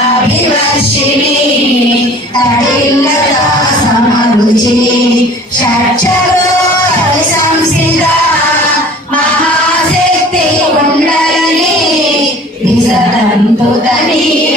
సుధాసారాభివర్షిణి తడిల్లతా సమరుచి షట్చరోర సంస్థిత మహాశక్తి కుండలిని విసతంతు తనీయ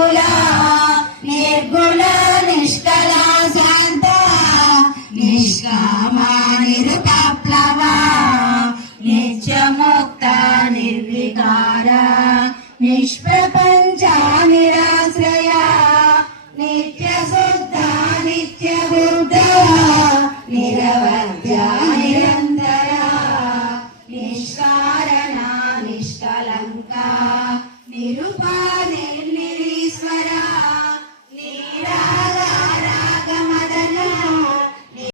నిర్గుణ నిర్గుణ నిష్కళ శాంత నిష్కామా నిరుతప్లవ నిత్యముక్త నిర్వికార నిష్ప్రపంచ